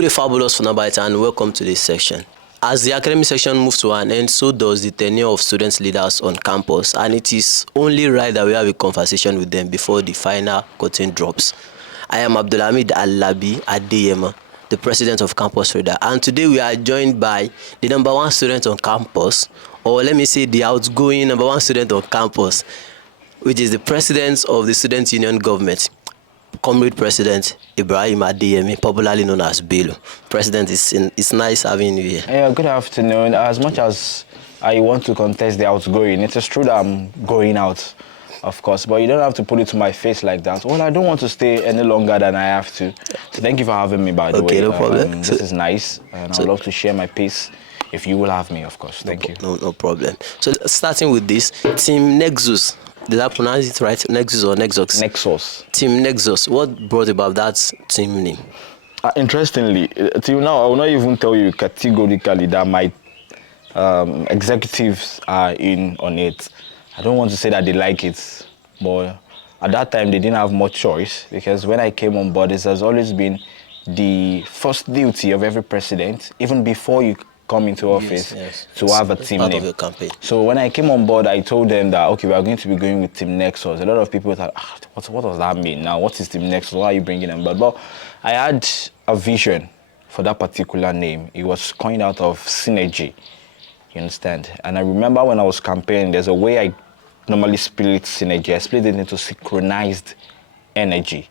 Good day, fabulous FUNAABite, and welcome to this section. As the academic section moves to an end, so does the tenure of students leaders on campus, and it is only right that we have a conversation with them before the final curtain drops. I am AbdulHameed Adeyemo, the president of Campus Reader, and today we are joined by the #1 student on campus, or let me say the outgoing #1 student on campus, which is the president of the Students Union Government, Comrade President Ibrahim Adeyemi, popularly known as Bello. President, it's nice having you here. Yeah, good afternoon. As much as I want to contest the outgoing, it is true that I'm going out, of course, but you don't have to put it to my face like that. Well, I don't want to stay any longer than I have to. So thank you for having me, by the way. Okay, no problem. This is nice, and I'd love to share my piece if you will have me, of course. Thank you. No problem. So starting with this, Team NEXUS. Did I pronounce it right? NEXUS or NEXUS? NEXUS. Team NEXUS. What brought about that team name? Interestingly, till now, I will not even tell you categorically that my executives are in on it. I don't want to say that they like it, but at that time, they didn't have much choice, because when I came on board, it has always been the first duty of every president, even before you come into office, to have a team name. Of your campaign. So when I came on board, I told them that, okay, we are going to be going with Team NEXUS. A lot of people thought, what does that mean now? What is Team NEXUS? Why are you bringing them? But I had a vision for that particular name. It was coined out of synergy, you understand? And I remember when I was campaigning, there's a way I normally split synergy. I split it into synchronized energy.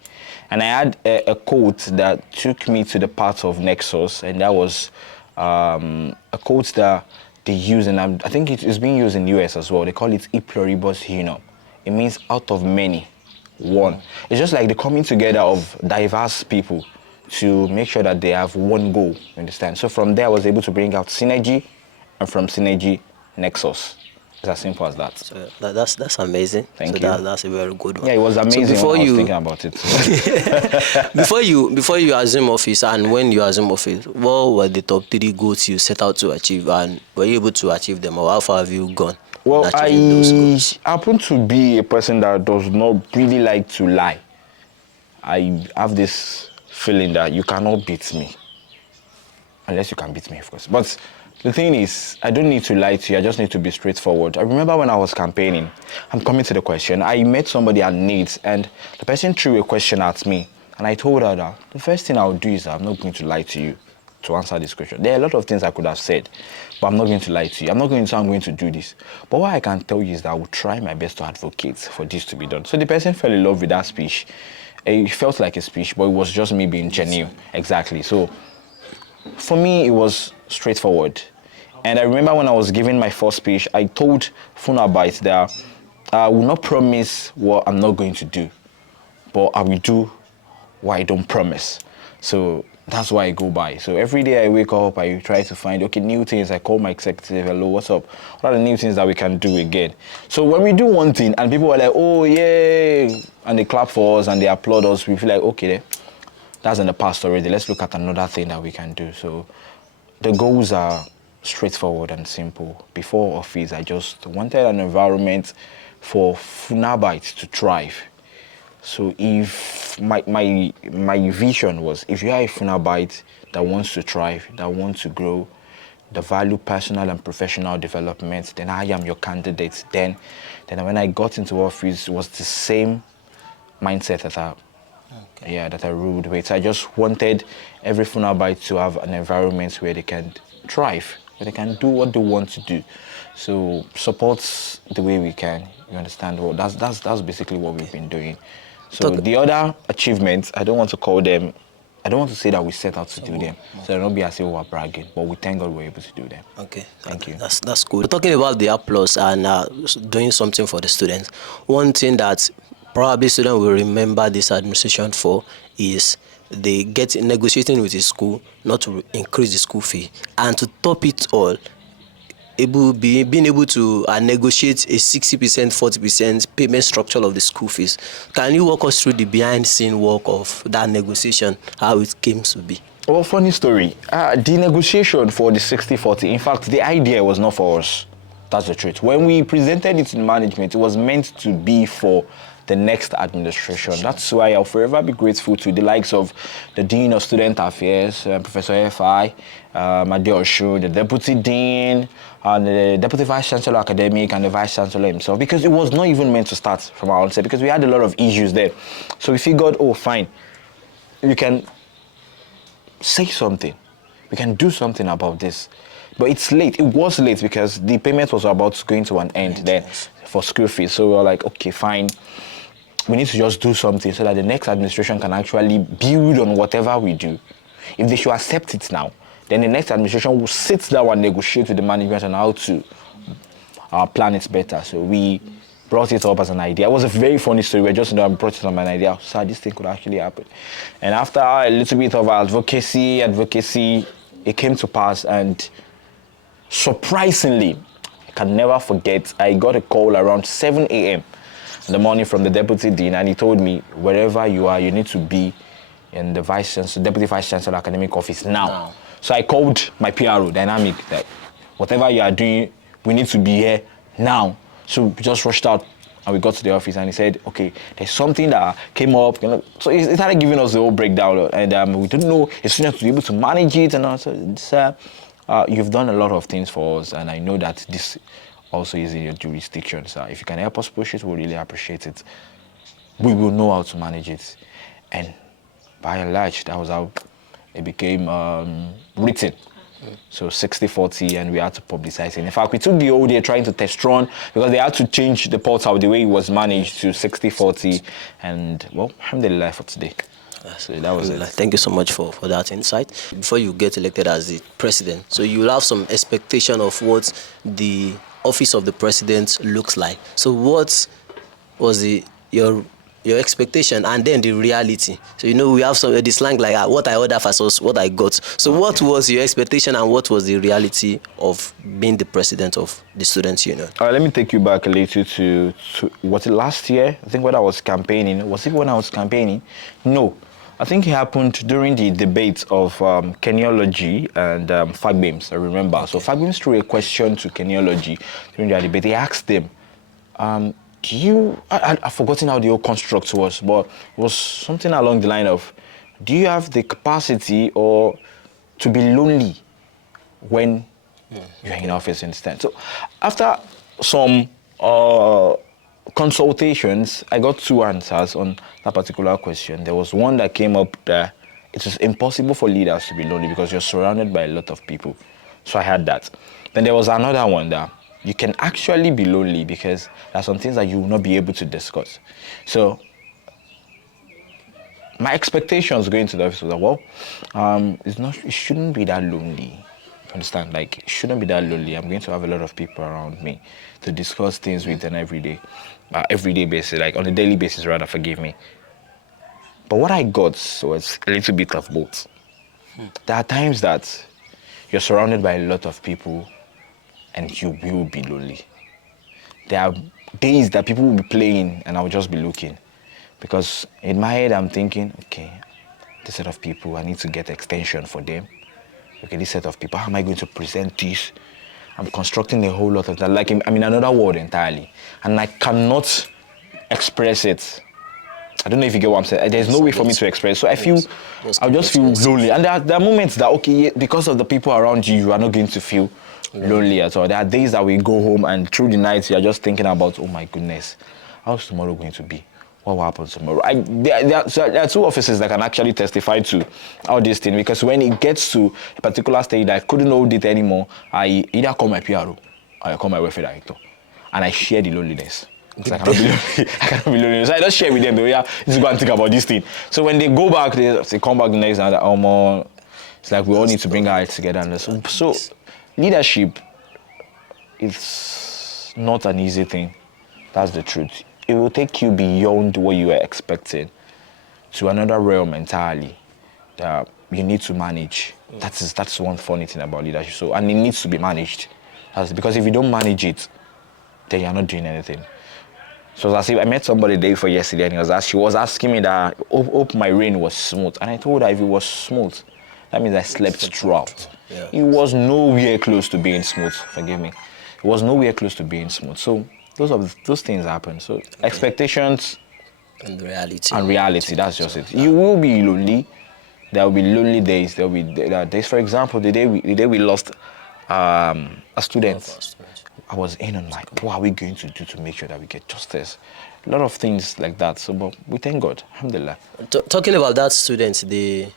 And I had a quote that took me to the path of NEXUS, and that was a quote that they use, and I think it is being used in the US as well. They call it E pluribus unum. It means out of many, one. It's just like the coming together of diverse people to make sure that they have one goal, you understand? So from there, I was able to bring out synergy, and from synergy, NEXUS. It's as simple as that. So that's amazing. Thank you. That's a very good one. Yeah, it was amazing. So before when I was thinking about it. before you assume office, and when you assume office, what were the top 3 goals you set out to achieve, and were you able to achieve them, or how far have you gone? Well, I happen to be a person that does not really like to lie. I have this feeling that you cannot beat me, unless you can beat me, of course. But the thing is, I don't need to lie to you. I just need to be straightforward. I remember when I was campaigning, I'm coming to the question, I met somebody at NEEDS, and the person threw a question at me, and I told her that the first thing I would do is I'm not going to lie to you to answer this question. There are a lot of things I could have said, but I'm not going to lie to you. I'm not going to say I'm going to do this. But what I can tell you is that I will try my best to advocate for this to be done. So the person fell in love with that speech. It felt like a speech, but it was just me being genuine. Exactly. So for me, it was straightforward. And I remember when I was giving my first speech, I told FUNAABite that I will not promise what I'm not going to do, but I will do what I don't promise. So that's why I go by. So every day I wake up, I try to find, okay, new things. I call my executive, hello, what's up? What are the new things that we can do again? So when we do one thing and people are like, oh, yeah, and they clap for us and they applaud us, we feel like, okay, that's in the past already. Let's look at another thing that we can do. So the goals are straightforward and simple. Before office, I just wanted an environment for FUNAABites to thrive. So if my vision was, if you are a FUNAABite that wants to thrive, that wants to grow, that value personal and professional development, then I am your candidate. Then when I got into office, it was the same mindset that I ruled with. I just wanted every FUNAABite to have an environment where they can thrive, where they can do what they want to do. So support the way we can, you understand? Well, that's basically what we've been doing. So the other achievements, I don't want to call them, I don't want to say that we set out to do them. So it'll not be as if we're bragging, but we thank God we're able to do them. Okay, thank you. That's cool. We're talking about the applause and doing something for the students. One thing that probably students will remember this administration for is they get negotiating with the school not to increase the school fee, and to top it all, being able to negotiate a 60%, 40% payment structure of the school fees. Can you walk us through the behind-the-scene work of that negotiation, how it came to be? Well, funny story. The negotiation for the 60-40, in fact, the idea was not for us. That's the truth. When we presented it in management, it was meant to be for the next administration. That's why I'll forever be grateful to the likes of the Dean of Student Affairs, Professor F.I., Adeyemo, the Deputy Dean, and the Deputy Vice Chancellor Academic, and the Vice Chancellor himself, because it was not even meant to start from our onset, because we had a lot of issues there. So we figured, oh, fine, you can say something. We can do something about this. But it's late. It was late because the payment was about going to an end then for school fees. So we were like, okay, fine. We need to just do something so that the next administration can actually build on whatever we do. If they should accept it now, then the next administration will sit down and negotiate with the management on how to plan it better. So we brought it up as an idea. It was a very funny story. We just brought it up as an idea. So this thing could actually happen. And after a little bit of advocacy, it came to pass. And surprisingly, I can never forget, I got a call around 7 a.m. in the morning from the Deputy Dean, and he told me, wherever you are, you need to be in the Deputy Vice Chancellor Academic Office now. So I called my PRO, Dynamic, that whatever you are doing, we need to be here now. So we just rushed out and we got to the office, and he said, okay, there's something that came up. So he started giving us the whole breakdown, and we didn't know if students would be able to manage it. And also, you've done a lot of things for us, and I know that this also is in your jurisdiction. So if you can help us push it, we'll really appreciate it. We will know how to manage it. And by and large, that was how it became written. So 60-40, and we had to publicize it. In fact, we took the whole day trying to test run, because they had to change the portal, the way it was managed, to 60-40. And, well, alhamdulillah for today. So that was it. Thank you so much for that insight. Before you get elected as the president, so you will have some expectation of what the office of the president looks like. So what was your expectation and then the reality? So we have some the slang like what I order versus what I got. So what was your expectation and what was the reality of being the president of the Students Union? Let me take you back a little to was it last year? I think when I was campaigning. Was it when I was campaigning? No. I think it happened during the debate of Kenyology and FAGBIMS, I remember. Okay. So FAGBIMS threw a question to Kenyology during their debate. They asked them, I've forgotten how the whole construct was, but it was something along the line of, do you have the capacity or to be lonely when you're in office instead? So after some consultations, I got two answers on that particular question. There was one that came up that it is impossible for leaders to be lonely because you're surrounded by a lot of people. So I had that. Then there was another one that you can actually be lonely because there are some things that you will not be able to discuss. So my expectations going to the office was that, well, it shouldn't be that lonely. Understand? Like, it shouldn't be that lonely. I'm going to have a lot of people around me to discuss things with on everyday basis, like on a daily basis, rather, forgive me. But what I got was a little bit of both. There are times that you're surrounded by a lot of people and you will be lonely. There are days that people will be playing and I'll just be looking. Because in my head, I'm thinking, okay, this set of people, I need to get extension for them. Okay, this set of people, how am I going to present this? I'm constructing a whole lot of that. Like, I'm in another world entirely. And I cannot express it. I don't know if you get what I'm saying. There's no way for me to express. So I'll just feel lonely. And there are moments that, okay, because of the people around you, you are not going to feel lonely at all. There are days that we go home and through the night, you're just thinking about, oh my goodness, how's tomorrow going to be? What will happen tomorrow? There are two officers that can actually testify to all this thing, because when it gets to a particular stage that I couldn't hold it anymore, I either call my PRO or I call my welfare director, and I share the loneliness. Because I cannot be lonely. So I just share with them, just go and think about this thing. So when they go back, they come back the next night, it's like we all need to bring our heads together. And so leadership is not an easy thing. That's the truth. It will take you beyond what you were expecting to another realm entirely that you need to manage. That's one funny thing about leadership. So, and it needs to be managed. Because if you don't manage it, then you're not doing anything. So as if I met somebody the day before yesterday, and she was asking me that hope my rain was smooth. And I told her if it was smooth, that means I slept throughout. Yeah. It was nowhere close to being smooth, forgive me. It was nowhere close to being smooth. So those things happen. So expectations And reality. And reality, that's just it. You will be lonely. There will be lonely days. There will be days, for example, the day we lost a student. I was in on like, what are we going to do to make sure that we get justice? A lot of things like that. So, but we thank God, alhamdulillah. Talking about that student, the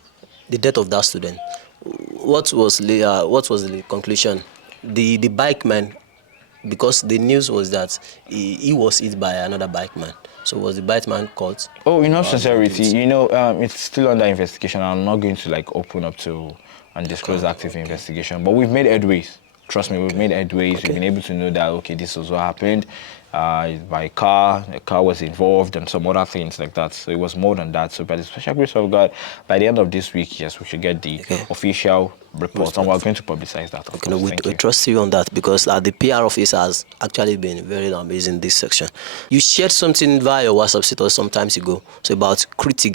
death of that student, what was the conclusion? The bike man, because the news was that he was hit by another bike man. So was the bike man caught? Oh, in all sincerity, it's still under investigation. I'm not going to like open up to and disclose active investigation, but we've made headways. Trust me, we've made headways. We've been able to know that, okay, this was what happened. By car, a car was involved and some other things like that. So it was more than that. So by the special grace of God, by the end of this week, yes, we should get the official report, and we're going to publicize that. We trust you on that, because the PR office has actually been very amazing in this section. You shared something via your WhatsApp status some times ago, so about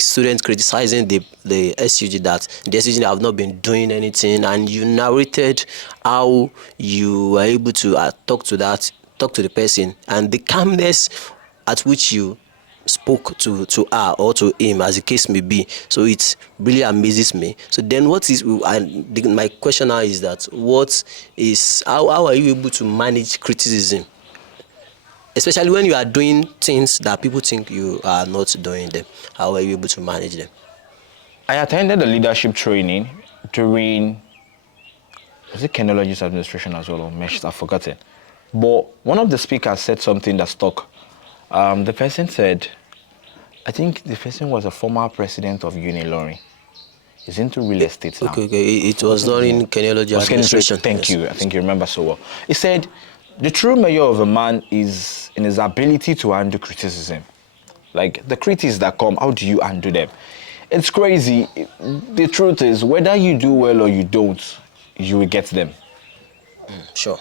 students criticizing the SUG, that the SUG have not been doing anything, and you narrated how you were able to talk to the person, and the calmness at which you spoke to her or to him, as the case may be. So it really amazes me. So then my question now is that how are you able to manage criticism, especially when you are doing things that people think you are not doing them? How are you able to manage them? I attended a leadership training during, was it Technologies Administration as well, or MESH? I've forgotten. But one of the speakers said something that stuck. The person said, I think the person was a former president of Unilorin. He's into real estate now. Okay. It was during Technology Administration. Thank you. I think you remember so well. He said, the true measure of a man is in his ability to handle criticism. Like the critics that come, how do you handle them? It's crazy. The truth is, whether you do well or you don't, you will get them. Sure.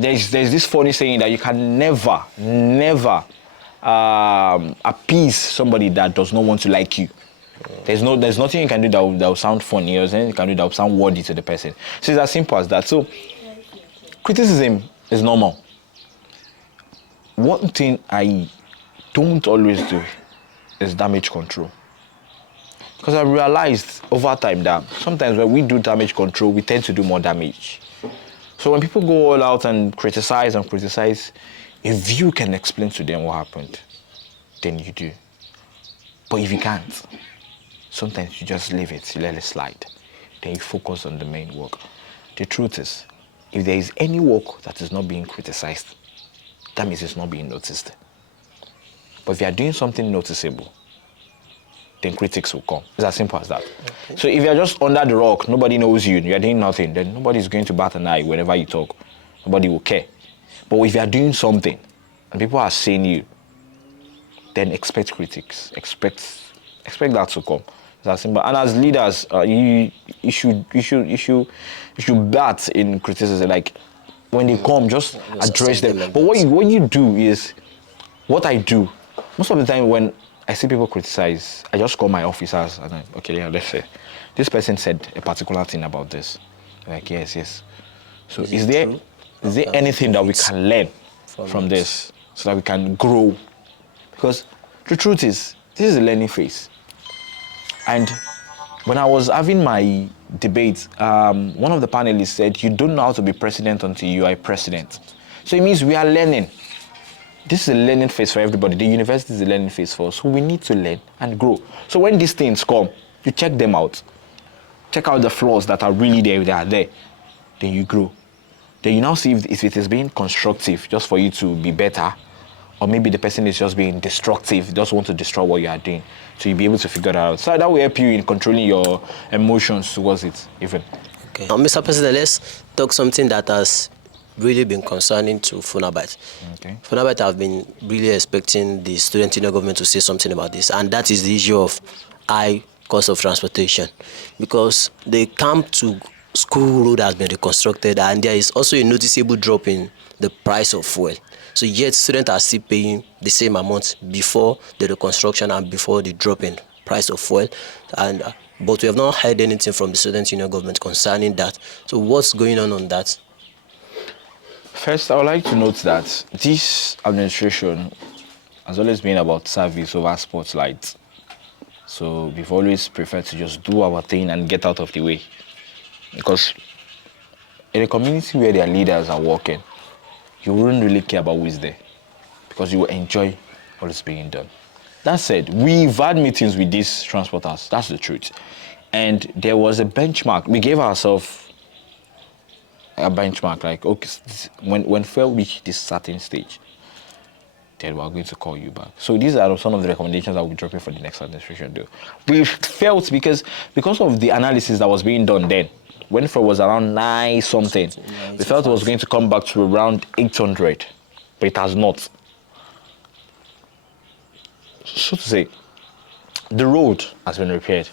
There's this funny saying that you can never appease somebody that does not want to like you. There's nothing you can do that will sound funny, or anything you can do that will sound worthy to the person. So it's as simple as that. So criticism is normal. One thing I don't always do is damage control. Because I realized over time that sometimes when we do damage control, we tend to do more damage. So when people go all out and criticize, if you can explain to them what happened, then you do. But if you can't, sometimes you just leave it, you let it slide. Then you focus on the main work. The truth is, if there is any work that is not being criticized, that means it's not being noticed. But if you are doing something noticeable, then critics will come. It's as simple as that. Okay. So if you're just under the rock, nobody knows you, you're doing nothing, then nobody's going to bat an eye whenever you talk. Nobody will care. But if you're doing something and people are saying you, then expect critics. Expect that to come. It's as simple. And as leaders, you should bat in criticism. Like when they come, just address them. But what you do is, what I do, most of the time when I see people criticize, I just call my officers and let's say, this person said a particular thing about this. Like, yes. So is there anything that we can learn from this so that we can grow? Because the truth is, this is a learning phase. And when I was having my debate, one of the panelists said, you don't know how to be president until you are a president. So it means we are learning. This is a learning phase for everybody. The university is a learning phase for us. So we need to learn and grow. So when these things come, you check them out. Check out the flaws that are really there, they are there. Then you grow. Then you now see if it is being constructive just for you to be better, or maybe the person is just being destructive, just want to destroy what you are doing. So you'll be able to figure that out. So that will help you in controlling your emotions towards it, even. Okay. Mr. President, let's talk something that has really been concerning to FUNAAB. Okay. FUNAAB have been really expecting the Student Union Government to say something about this, and that is the issue of high cost of transportation, because the camp to school road has been reconstructed, and there is also a noticeable drop in the price of fuel. So yet students are still paying the same amount before the reconstruction and before the drop in price of fuel, but we have not heard anything from the Student Union Government concerning that. So what's going on that? First, I would like to note that this administration has always been about service over spotlight. So we've always preferred to just do our thing and get out of the way. Because in a community where their leaders are working, you wouldn't really care about who is there, because you will enjoy what is being done. That said, we've had meetings with these transporters. That's the truth. And there was a benchmark. We gave ourselves a benchmark, like, okay, when fuel reach this certain stage, then we're going to call you back. So these are some of the recommendations that we'll be dropping for the next administration, though. We felt, because of the analysis that was being done then, when fuel was around 9 something, we felt it was going to come back to around 800, but it has not. So to say, the road has been repaired.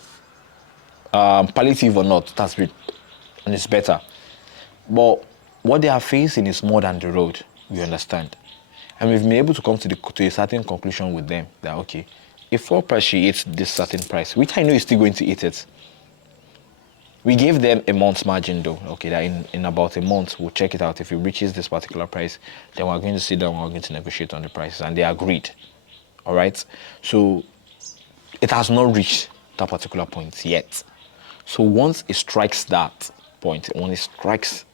Palliative or not, it has been, and it's better. But what they are facing is more than the road, we understand. And we've been able to come to a certain conclusion with them that, okay, if fuel price hits this certain price, which I know is still going to hit it, we gave them a month's margin though, okay, that in about a month, we'll check it out. If it reaches this particular price, then we're going to sit down, we're going to negotiate on the prices, and they agreed, all right? So it has not reached that particular point yet. So once it strikes that point, when it strikes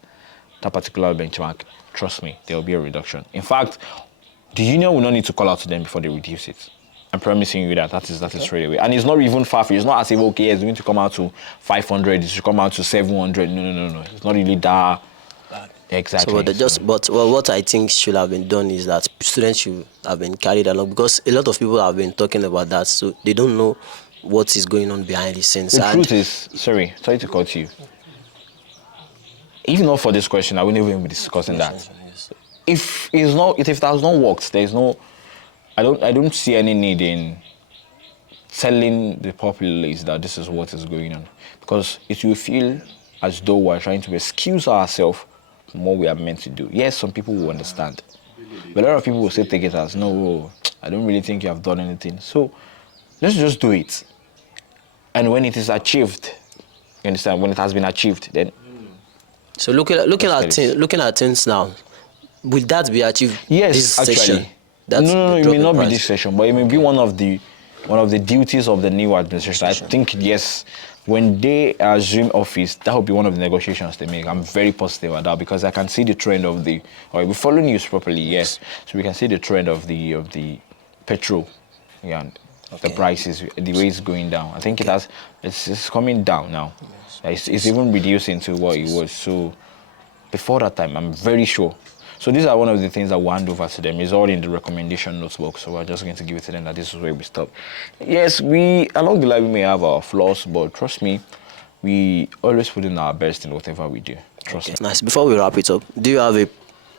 that particular benchmark, trust me, there will be a reduction. In fact, the union will not need to call out to them before they reduce it. I'm promising you that is straight away. And it's not even far. It's not as if, okay, it's going to come out to 500, it should come out to 700. No. It's not really that. Exactly. So what I think should have been done is that students should have been carried along, because a lot of people have been talking about that, so they don't know what is going on behind the scenes. The truth is, sorry to cut you. Even not for this question, I wouldn't even be discussing that. If it has not worked, there is no. I don't see any need in telling the populace that this is what is going on, because it will feel as though we're trying to excuse ourselves from what we are meant to do. Yes, some people will understand, but a lot of people will still take it as, no, I don't really think you have done anything. So let's just do it. And when it is achieved, you understand, when it has been achieved, then. So looking at things now, will that be achieved? Yes, this actually. session? No, it may not be this session, but it may be one of the duties of the new administration. I think, yes, when they assume office, that will be one of the negotiations they make. I'm very positive about that, because I can see the trend of we're following news properly, yes. So we can see the trend of the petrol, yeah, the prices, the way it's going down. I think it's coming down now. It's even reducing to what it was. So before that time, I'm very sure. So these are one of the things that we'll hand over to them. It's all in the recommendation notebook, so we're just going to give it to them that this is where we stop. Yes, along the line, we may have our flaws, but trust me, we always put in our best in whatever we do. Trust me. Nice. Before we wrap it up, do you have a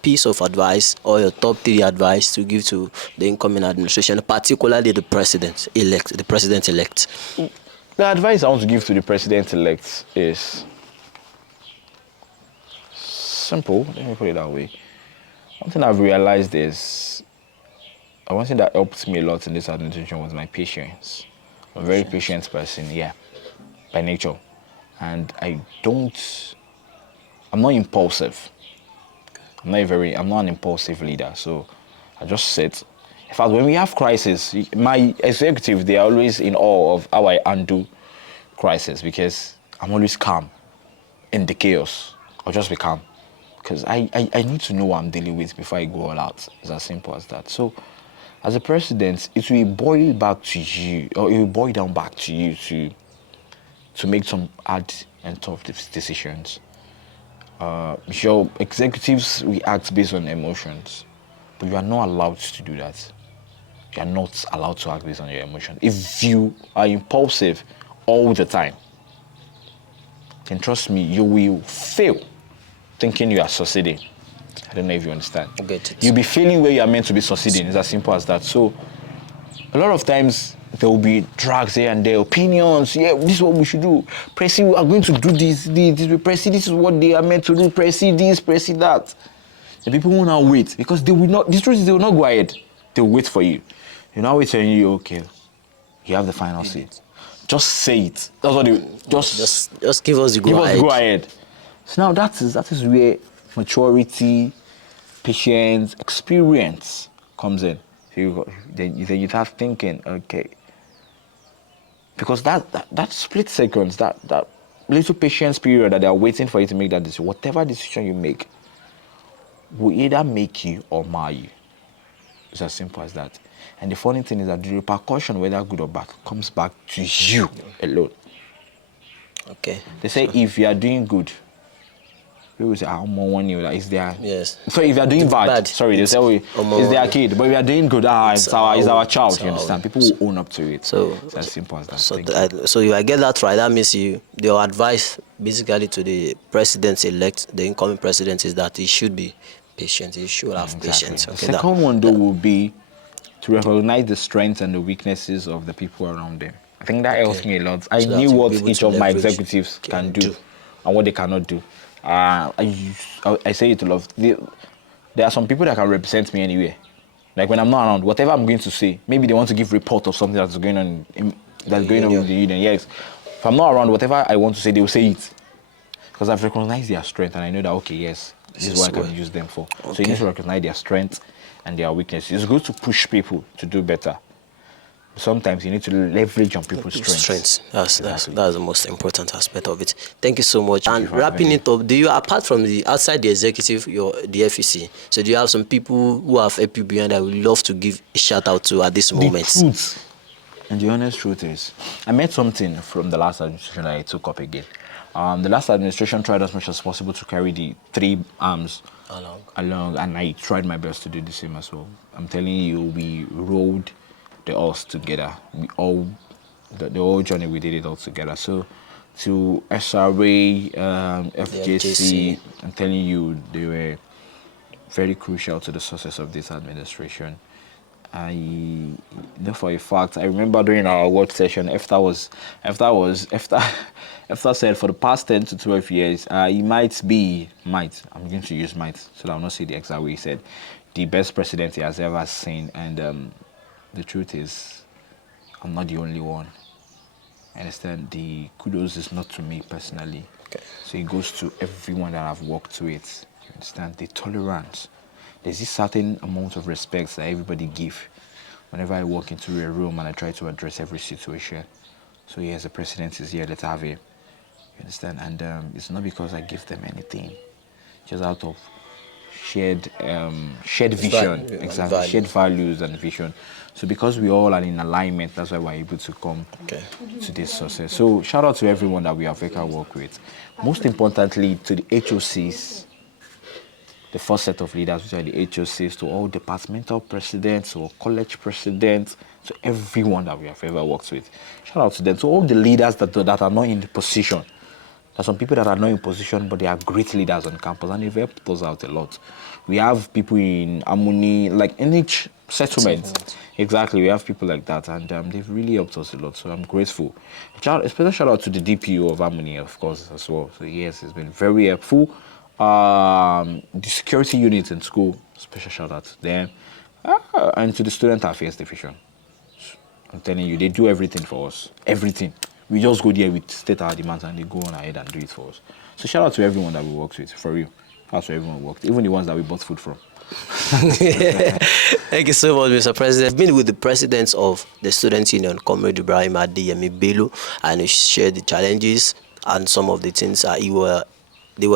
piece of advice or your top 3 advice to give to the incoming administration, particularly the president-elect? The advice I want to give to the president-elect is simple. Let me put it that way. One thing I've realized is, one thing that helped me a lot in this administration was my patience. I'm a very patient person, yeah, by nature. And I'm not impulsive. I'm not an impulsive leader, so I just sit. In fact, when we have crisis, my executive, they are always in awe of how I undo crisis, because I'm always calm in the chaos. I'll just be calm, because I need to know what I'm dealing with before I go all out. It's as simple as that. So, as a president, it will boil back to you, or it will boil down back to you to make some hard and tough decisions. Your executives react based on emotions, but you are not allowed to do that. You are not allowed to act based on your emotions. If you are impulsive all the time, then trust me, you will fail thinking you are succeeding. I don't know if you understand. I get it. You'll be failing where you are meant to be succeeding. It's as simple as that. So, a lot of times, there will be drags here and there, opinions. Yeah, this is what we should do. Pressy, we are going to do this. Pressy, this is what they are meant to do. Pressy this, Pressy that. The people will now wait, because they will not. The truth is, they will not go ahead. They will wait for you. You now wait for you. Okay, you have the final say. Just say it. That's what they just give us the go ahead. Give us go ahead. So now that is where maturity, patience, experience comes in. So then you start thinking, okay, because that split seconds, that little patience period that they are waiting for you to make that decision, whatever decision you make, will either make you or mar you. It's as simple as that. And the funny thing is that the repercussion, whether good or bad, comes back to you alone. Okay. They say if you are doing good, people say, more one you is there. Yes. So if you are doing bad, sorry, they say it's their kid. But if you are doing good, it's our child. You understand? People will own up to it. So it's as simple as that. So if I get that right, that means your advice basically to the president-elect, the incoming president, is that he should be patient. He should have patience. Okay, the second one though will be to recognize the strengths and the weaknesses of the people around them. I think that helps me a lot. I knew what each of my executives can do and what they cannot do. I say it a lot. There are some people that can represent me anywhere. Like when I'm not around, whatever I'm going to say, maybe they want to give report of something that's going on with the union. Yes. If I'm not around, whatever I want to say, they will say it. Because I've recognized their strength and I know that, okay, yes, this is what I can use them for. Okay. So you need to recognize their strength and their weaknesses. It's good to push people to do better. Sometimes you need to leverage on people's strengths. That's the most important aspect of it. Thank you so much. And wrapping it up, do you, apart from outside the executive, the FEC, so do you have some people who have helped you beyond that would love to give a shout out to at this moment? The truth, and the honest truth is, I met something from the last administration that I took up again. The last administration tried as much as possible to carry the 3 arms along, and I tried my best to do the same as well. I'm telling you, we rode the us together. We all, the whole journey, we did it all together. So, to SRA, FJC, I'm telling you, they were very crucial to the success of this administration. I know for a fact, I remember during our award session, EFTA said for the past 10 to 12 years, he I'm going to use might, so that I'll not say the exact way he said, the best president he has ever seen. And the truth is, I'm not the only one. I understand the kudos is not to me personally. Okay. So it goes to everyone that I've worked with. You understand? The tolerance. There's this certain amount of respect that everybody give whenever I walk into a room and I try to address every situation. So yes, the president is here, let's have him. You understand? And it's not because I give them anything. Just out of shared vision, exactly, shared values and vision. So because we all are in alignment, that's why we're able to come to this success. So shout out to everyone that we have ever worked with. Most importantly, to the HOCs, the first set of leaders, which are the HOCs, to all departmental presidents or college presidents, to everyone that we have ever worked with. Shout out to them. To all the leaders that are not in the position. There are some people that are not in position, but they are great leaders on campus, and they've helped us out a lot. We have people in Harmony, like in each settlement. Exactly, we have people like that, and they've really helped us a lot, so I'm grateful. A special shout out to the DPO of Harmony, of course, as well. So yes, it's been very helpful. The security units in school, special shout out to them. And to the Student Affairs Division. I'm telling you, they do everything for us. Everything. We just go there, we state our demands, and they go on ahead and do it for us. So shout out to everyone that we worked with, for real. Shout out to everyone we worked, even the ones that we bought food from. Thank you so much, Mr. President. I've been with the president of the Students Union, Comrade Ibrahim Adeyemi Bello, and he shared the challenges and some of the things they were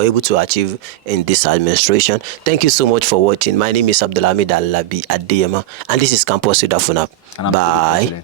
able to achieve in this administration. Thank you so much for watching. My name is AbdulHameed Àlàbí Adeyemo, and this is Campus with FUNAAB. Bye.